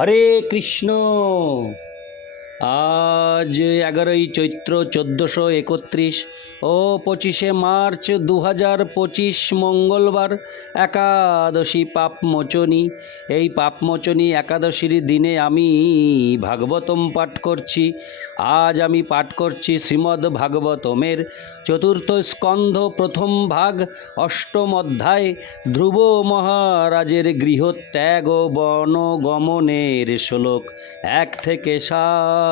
হরে কৃষ্ণ। আজ এগারোই চৈত্র চোদ্দোশো একত্রিশ ও পঁচিশে মার্চ দু হাজার পঁচিশ মঙ্গলবার একাদশী পাপমোচনী। এই পাপমোচনী একাদশীর দিনে আমি ভাগবতম পাঠ করছি। আজ আমি পাঠ করছি শ্রীমদ্ ভাগবতমের চতুর্থ স্কন্ধ প্রথম ভাগ, অষ্টম অধ্যায়, ধ্রুব মহারাজের গৃহত্যাগ ও বনগমনের শ্লোক। এক থেকে সাত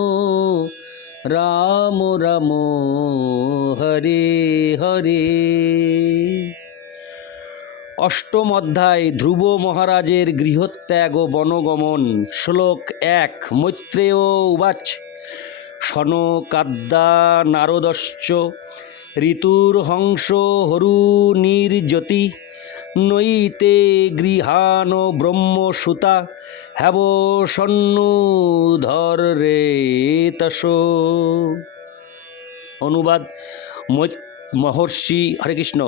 রাম রাম হরে হরে অষ্টম অধ্যায় ধ্রুব মহারাজের গৃহত্যাগ ও বনগমন শ্লোক এক মৈত্রেয় উবাচ সনকাদ্যা নারদশ্চ ঋতুর হংস হরু নির্যতি নৈতে গৃহান ব্রহ্মসুতা, হ্যাব সন্নুধর রে তস। অনুবাদ মহর্ষি হরে কৃষ্ণ,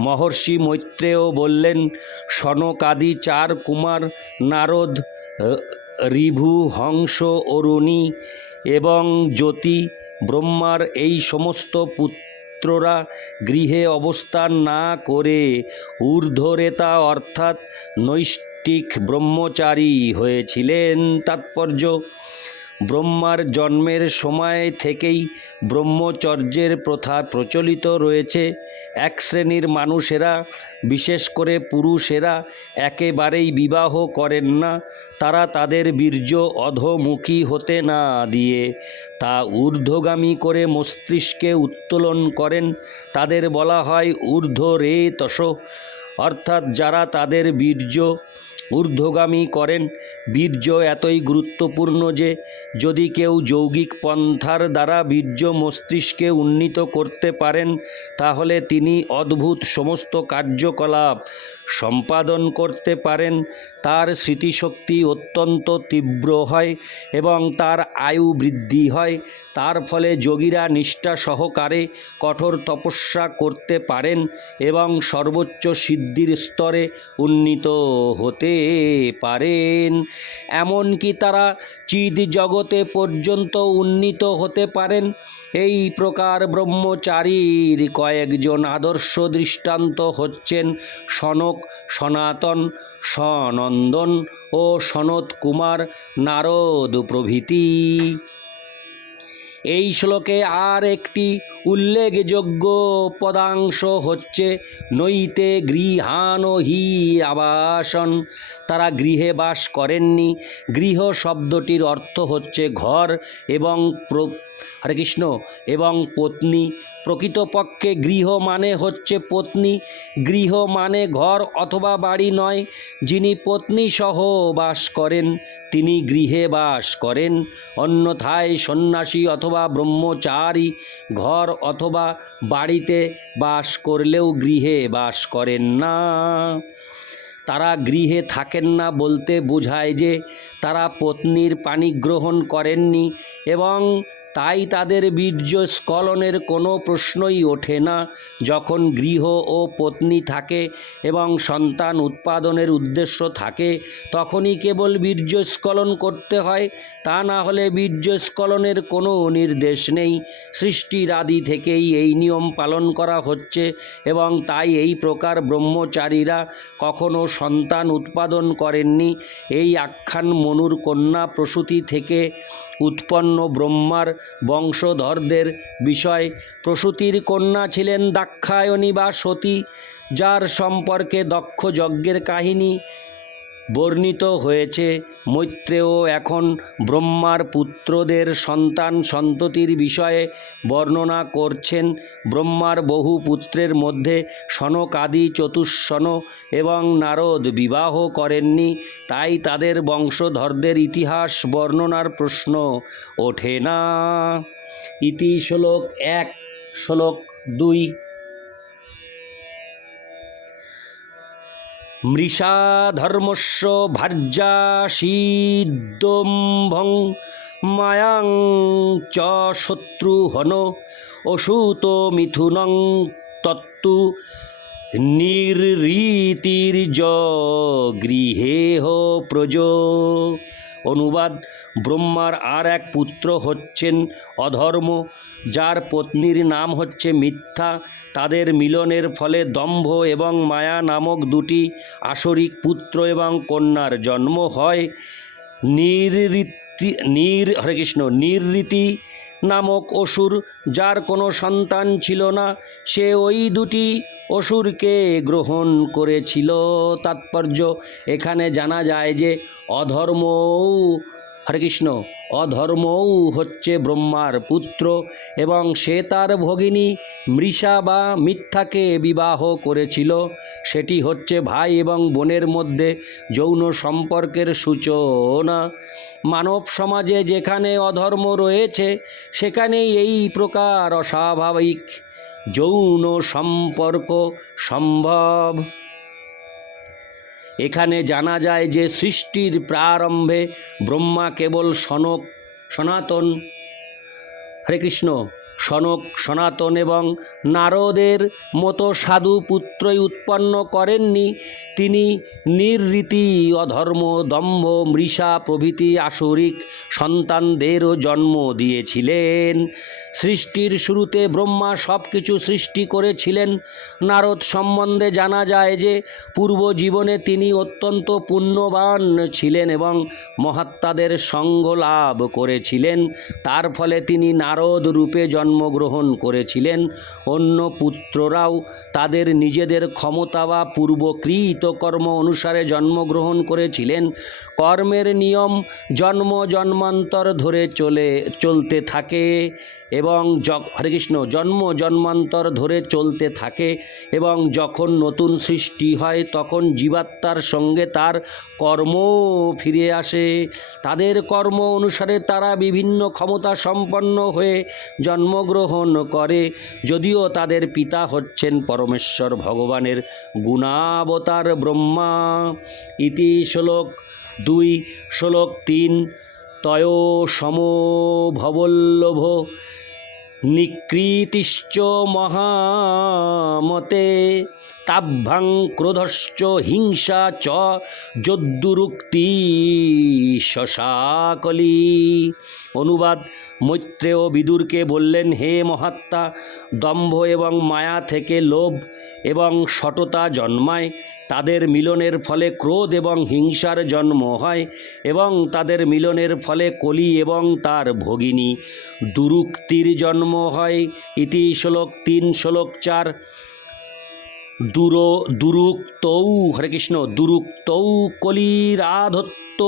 মহর্ষি মৈত্রেয় বললেন, সনকাদি চার কুমার নারদ ঋভু হংস, অরুণী এবং জ্যোতি, ব্রহ্মার এই সমস্ত পুত্ররা গৃহে অবস্থান না করে ঊর্ধ্বরেতা অর্থাৎ নৈষ্টিক ব্রহ্মচারী হয়েছিলেন। তাৎপর্য ব্রহ্মার জন্মের সময় থেকেই ব্রহ্মচর্যের প্রথা প্রচলিত রয়েছে। এক শ্রেণির মানুষেরা, বিশেষ করে পুরুষেরা, একেবারেই বিবাহ করেন না। তারা তাদের বীর্য অধমুখী হতে না দিয়ে তা ঊর্ধ্বগামী করে মস্তিষ্কে উত্তোলন করেন। তাদের বলা হয় ঊর্ধ্ব রে তস অর্থাৎ যারা তাদের বীর্য ঊর্ধ্বগামী করেন। বীর্য এতই গুরুত্বপূর্ণ যে, যদি কেউ যৌগিক পন্থার দ্বারা বীর্য মস্তিষ্কে উন্নীত করতে পারেন, তাহলে তিনি অদ্ভুত সমস্ত কার্যকলাপ সম্পাদন করতে পারেন। তার স্মৃতিশক্তি অত্যন্ত তীব্র হয় এবং তার আয়ু বৃদ্ধি হয়। তার ফলে যোগীরা নিষ্ঠা সহকারে কঠোর তপস্যা করতে পারেন এবং সর্বোচ্চ সিদ্ধির স্তরে উন্নীত হতে পারেন। এমনকি তারা চিদ জগতে পর্যন্ত উন্নীত হতে পারেন। এই প্রকার ব্রহ্মচারীর কয়েকজন আদর্শ দৃষ্টান্ত হচ্ছেন সনক সনাতন সনন্দন ও সনত কুমার নারদ প্রভৃতি। এই শ্লোকে আর একটি উল্লেখযোগ্য পদাংশ হচ্ছে নইতে গৃহান হি আবাসন। তারা গৃহে বাস করেননি। গৃহ শব্দটির অর্থ হচ্ছে ঘর এবং হরে কৃষ্ণ, এবং পত্নী। প্রকৃতপক্ষে গৃহ মানে হচ্ছে পত্নী। গৃহ মানে ঘর অথবা বাড়ি নয়। যিনি পত্নী সহ বাস করেন, তিনি গৃহে বাস করেন। অন্যথায় সন্ন্যাসী অথবা ব্রহ্মচারী ঘর অথবা বাড়িতে বাস করলেও গৃহে বাস করেন না। তারা গৃহে থাকেন না বলতে বোঝায় যে তারা পত্নীর পানি গ্রহণ করেননি এবং তাই তাদের বীর্য স্খলনের কোনো প্রশ্নই ওঠে না। যখন গৃহ ও পত্নী থাকে এবং সন্তান উৎপাদনের উদ্দেশ্য থাকে, তখনই কেবল বীর্য স্খলন করতে হয়। তা না হলে বীর্য স্খলনের কোনো নির্দেশ নেই। সৃষ্টির আদি থেকেই এই নিয়ম পালন করা হচ্ছে এবং তাই এই প্রকার ব্রহ্মচারীরা কখনো সন্তান উৎপাদন করেননি। এই আখ্যান মনুর কন্যা প্রসূতি থেকে উৎপন্ন ব্রহ্মার বংশধরদের বিষয় প্রসূতির কন্যা ছিলেন দাক্ষায়ণী বা সতী, যার সম্পর্কে দক্ষ যজ্ঞের কাহিনী বর্ণিত হয়েছে, মৈত্রেয় এখন ব্রহ্মার পুত্রদের সন্তান সন্ততির বিষয়ে বর্ণনা করছেন ব্রহ্মার বহু পুত্রের মধ্যে সনকাদি চতুষ্সন এবং নারদ বিবাহ করেননি, তাই তাদের বংশধরদের ইতিহাস বর্ণনার প্রশ্ন ওঠে না। ইতি শ্লোক এক, শ্লোক দুই মৃষা ধর্মস্ব ভার্যা সিদ্ধম্ভং মায়াং চ শত্রু হন অসুত মিথুনং তত্তু নিরীতির্য গৃহেহ প্রজ। অনুবাদ। ব্রহ্মার আর এক পুত্র হচ্ছেন অধর্ম, যার পত্নীর নাম হচ্ছে মিথ্যা। তাদের মিলনের ফলে দম্ভ এবং মায়া নামক দুটি আসরিক পুত্র এবং কন্যার জন্ম হয়। নিরীতি, নির, হরে কৃষ্ণ, নিরীতি নামক অসুর, যার কোনো সন্তান ছিল না, সে ওই দুটি অসুরকে গ্রহণ করেছিল তাৎপর্য। এখানে জানা যায় যে অধর্মও, হরে কৃষ্ণ, অধর্মও হচ্ছে ব্রহ্মার পুত্র এবং সে তার ভগিনী মৃষা বা মিথ্যাকে বিবাহ করেছিল। সেটি হচ্ছে ভাই এবং বোনের মধ্যে যৌন সম্পর্কের সূচনা। মানব সমাজে যেখানে অধর্ম রয়েছে, সেখানেই এই প্রকার অস্বাভাবিক যৌন সম্পর্ক সম্ভব। এখানে জানা যায় যে সৃষ্টির প্রারম্ভে ব্রহ্মা কেবল সনক, সনাতন। হরে কৃষ্ণ। সনক সনাতন এবং নারদের মতো সাধু পুত্রই উৎপন্ন করেননি। তিনি নিরীতি অধর্ম, দম্ভ, মৃষা প্রভৃতি আসরিক সন্তানদেরও জন্ম দিয়েছিলেন। সৃষ্টির শুরুতে ব্রহ্মা সব কিছু সৃষ্টি করেছিলেন। নারদ সম্বন্ধে জানা যায় যে, পূর্ব জীবনে তিনি অত্যন্ত পুণ্যবান ছিলেন এবং মহাত্মাদের সঙ্গ লাভ করেছিলেন। তার ফলে তিনি নারদ রূপে জন্মগ্রহণ করেছিলেন। অন্য পুত্ররাও তাদের নিজেদের ক্ষমতা বা পূর্বকৃত কর্ম অনুসারে জন্মগ্রহণ করেছিলেন। কর্মের নিয়ম জন্ম জন্মান্তর ধরে চলে, চলতে থাকে এবং হরে কৃষ্ণ, জন্ম জন্মান্তর ধরে চলতে থাকে এবং যখন নতুন সৃষ্টি হয় তখন জীবাত্মার সঙ্গে তার কর্ম ফিরে আসে। তাদের কর্ম অনুসারে তারা বিভিন্ন ক্ষমতা সম্পন্ন হয়ে জন্মগ্রহণ করে, যদিও তাদের পিতা হচ্ছেন পরমেশ্বর ভগবানের গুণাবতার ব্রহ্মা। ইতি শ্লোক দুই, শ্লোক তিন, তয় সম ভবল্লভ নিকৃতিশ্চ মহামতে। তাভ্যাং ক্রোধশ্চ হিংসা চ যদ্দুরুক্তি শশাকলি। অনুবাদ, মৈত্রেয় বিদুরকে বললেন, হে মহাত্মা, দম্ভ এবং মায়া থেকে লোভ এবং সটতা জন্মায়। তাদের মিলনের ফলে ক্রোধ এবং হিংসার জন্ম হয় এবং তাদের মিলনের ফলে কলি এবং তার ভগিনী। দুরুক্তির জন্ম হয় ইতি শ্লোক তিন, শ্লোক চার। দুর, দুরুক্তৌ, হরে কৃষ্ণ দুরুক তৌ কলিরাধত্ত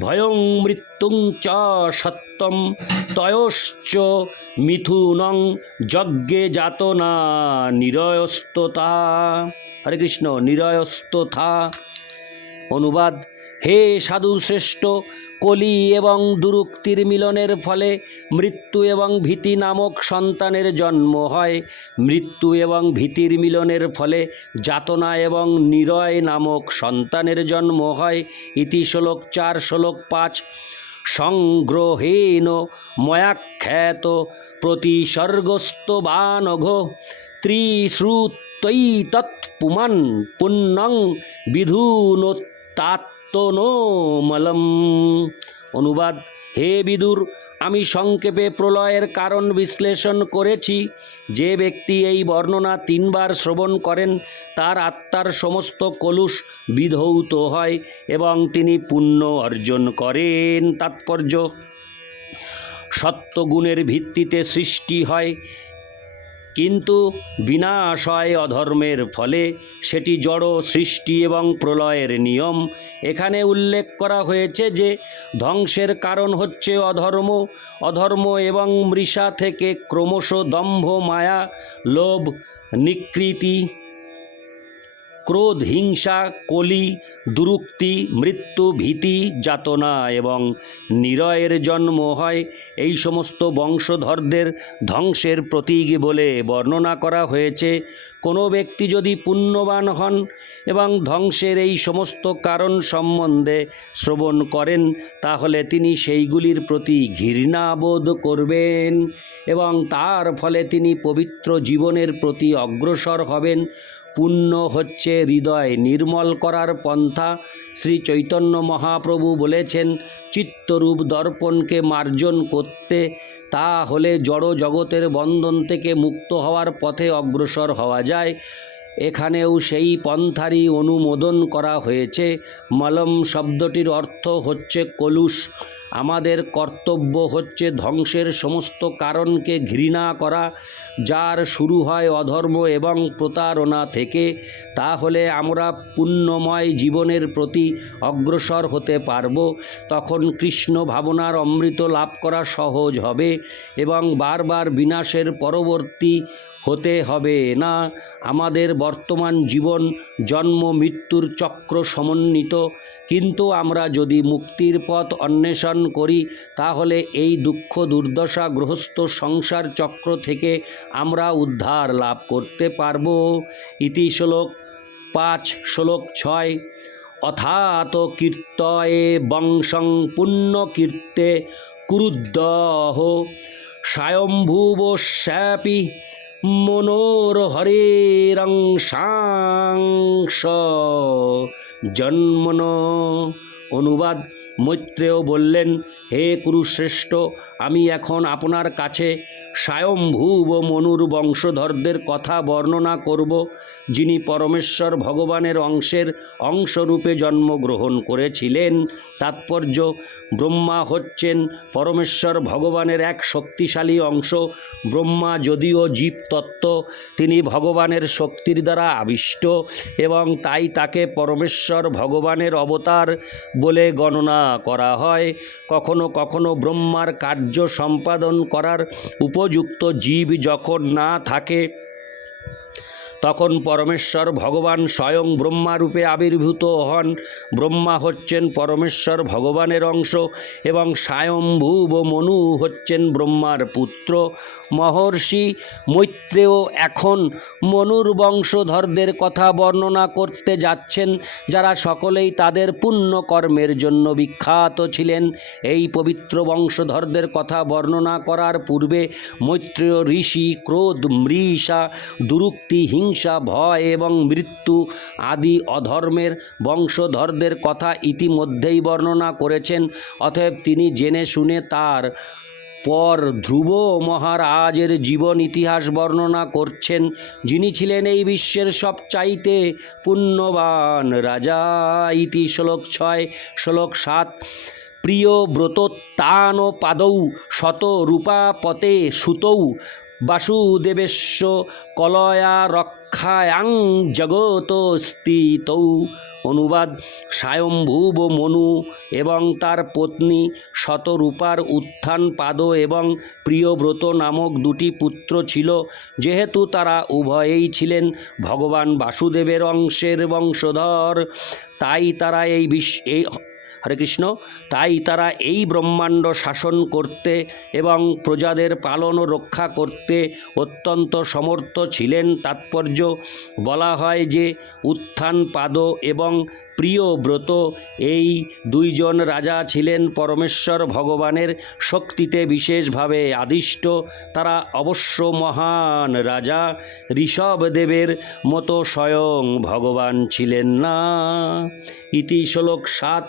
ভয়ং মৃত্যুং চ সত্যম তয়শ্চ মিথুনং যজ্ঞে যাতনা নিরয়স্ততা। হরে কৃষ্ণ নিরয়স্তথা অনুবাদ হে সাধু শ্রেষ্ঠ, কলি এবং দুরুক্তির মিলনের ফলে মৃত্যু এবং ভীতি নামক সন্তানের জন্ম হয়। মৃত্যু এবং ভীতির মিলনের ফলে যাতনা এবং নিরয় নামক সন্তানের জন্ম হয়। ইতি শ্লোক চার, শ্লোক পাঁচ। সংগ্রহেণ ময়াখ্যাত প্রতিসর্গস্ত বানঘ ত্রিশ্রুতৈ তৎপুমান পুণ্যং বিধুনোত্তাত্তনোমলম অনুবাদ, হে বিদুর, আমি সংক্ষেপে প্রলয়ের কারণ বিশ্লেষণ করেছি। যে ব্যক্তি এই বর্ণনা তিনবার শ্রবণ করেন, তার আত্মার সমস্ত কলুষ বিধৌত হয় এবং তিনি পুণ্য অর্জন করেন। তাৎপর্য সত্যগুণের ভিত্তিতে সৃষ্টি হয়। কিন্তু বিনা আশয় অধর্মের ফলে সেটি জড় সৃষ্টি এবং প্রলয়ের নিয়ম। এখানে উল্লেখ করা হয়েছে যে ধ্বংসের কারণ হচ্ছে অধর্ম। অধর্ম এবং মৃষা থেকে ক্রমশ দম্ভ, মায়া, লোভ, নিকৃতি ক্রোধ, হিংসা, কলি, দুরুক্তি, মৃত্যু, ভীতি, যাতনা এবং নিরয়ের জন্ম হয় এই সমস্ত বংশধরদের ধ্বংসের প্রতীক বলে বর্ণনা করা হয়েছে। কোনো ব্যক্তি যদি পুণ্যবান হন এবং ধ্বংসের এই সমস্ত কারণ সম্বন্ধে শ্রবণ করেন, তাহলে তিনি সেইগুলির প্রতি ঘৃণাবোধ করবেন এবং তার ফলে তিনি পবিত্র জীবনের প্রতি অগ্রসর হবেন। পুণ্য হচ্ছে হৃদয়। নির্মল করার পন্থা শ্রী চৈতন্য মহাপ্রভু বলেছেন, চিত্তরূপ দর্পণকে মার্জন করতে তা হলে জড় জগতের বন্ধন থেকে মুক্ত হওয়ার পথে অগ্রসর হওয়া যায়। এখানেও সেই পন্থারই অনুমোদন করা হয়েছে। মলম শব্দটির অর্থ হচ্ছে কলুষ। আমাদের কর্তব্য হচ্ছে ধ্বংসের সমস্ত কারণকে ঘৃণা করা, যার শুরু হয় অধর্ম এবং প্রতারণা থেকে। তাহলে আমরা পুণ্যময় জীবনের প্রতি অগ্রসর হতে পারব। তখন কৃষ্ণ ভাবনার অমৃত লাভ করা সহজ হবে এবং বারবার বিনাশের পরবর্তী হতে হবে না। আমাদের বর্তমান জীবন, জন্ম, মৃত্যুর চক্র সমন্বিত। কিন্তু আমরা যদি মুক্তির পথ অন্বেষণ করি, তাহলে এই দুঃখ, দুর্দশা গ্রহস্থ সংসার চক্র থেকে আমরা উদ্ধার লাভ করতে পারব। ইতি শ্লোক পাঁচ, শ্লোক ছয়। অথাত কীর্তয়ে বংশং পুণ্য কীর্তে কুরুদ্দহ স্বয়ম্ভুবশ্যাপি। মনোরহরেরংসাংস জন্মন অনুবাদ মৈত্রেয় বললেন, হে কুরুশ্রেষ্ঠ, আমি এখন আপনার কাছে স্বয়ম্ভুব মনুর বংশধরদের কথা বর্ণনা করব, যিনি পরমেশ্বর ভগবানের অংশের অংশরূপে জন্মগ্রহণ করেছিলেন। তাৎপর্য, ব্রহ্মা হচ্ছেন পরমেশ্বর ভগবানের এক শক্তিশালী অংশ। ব্রহ্মা যদিও জীব তত্ত্ব তিনি ভগবানের শক্তির দ্বারা আবিষ্ট এবং তাই তাকে পরমেশ্বর ভগবানের অবতার বলে গণনা করা হয়। কখনো কখনো ব্রহ্মার কার্য সম্পাদন করার উপযুক্ত জীব যখন না থাকে তখন পরমেশ্বর ভগবান স্বয়ং ব্রহ্মারূপে আবির্ভূত হন। ব্রহ্মা হচ্ছেন পরমেশ্বর ভগবানের অংশ এবং স্বয়ম্ভুব মনু হচ্ছেন ব্রহ্মার পুত্র। মহর্ষি মৈত্রেয় এখন মনুর বংশধরদের কথা বর্ণনা করতে যাচ্ছেন, যারা সকলেই তাদের পুণ্য কর্মের জন্য বিখ্যাত ছিলেন। এই পবিত্র বংশধরদের কথা বর্ণনা করার পূর্বে মৈত্রেয় ঋষি ক্রোধ, মৃষা, দুরুক্তি হিংসা, ভয় এবং মৃত্যু আদি অধর্মের বংশধরদের কথা ইতিমধ্যেই বর্ণনা করেছেন। অতএব তিনি জেনে শুনে তার পর ধ্রুব মহারাজের জীবন ইতিহাস বর্ণনা করছেন, যিনি ছিলেন এই বিশ্বের সবচাইতে পুণ্যবান রাজা। ইতি শ্লোক ছয়, শ্লোক সাত, প্রিয় ব্রতোত্তান পাদৌ শত রূপাপতে সুতৌ বাসুদেবেশ্ব কলয়া রক্ষায়াং জগত অনুবাদ স্বয়ম্ভুব মনু এবং তার পত্নী শতরূপার উত্থান পাদ এবং প্রিয়ব্রত নামক দুটি পুত্র ছিল। যেহেতু তারা উভয়েই ছিলেন ভগবান বাসুদেবের অংশের বংশধর, তাই তারা এই বিশ্ব এই হরে কৃষ্ণ। তাই তারা এই ব্রহ্মাণ্ড শাসন করতে এবং প্রজাদের পালন ও রক্ষা করতে অত্যন্ত সমর্থ ছিলেন। তাৎপর্য বলা হয় যে, উত্থান পাদ এবং প্রিয় ব্রত, এই দুইজন রাজা ছিলেন পরমেশ্বর ভগবানের শক্তিতে বিশেষভাবে আদিষ্ট। তারা অবশ্য মহান রাজা ঋষভদেবের মতো স্বয়ং ভগবান ছিলেন না। ইতি শ্লোক সাত।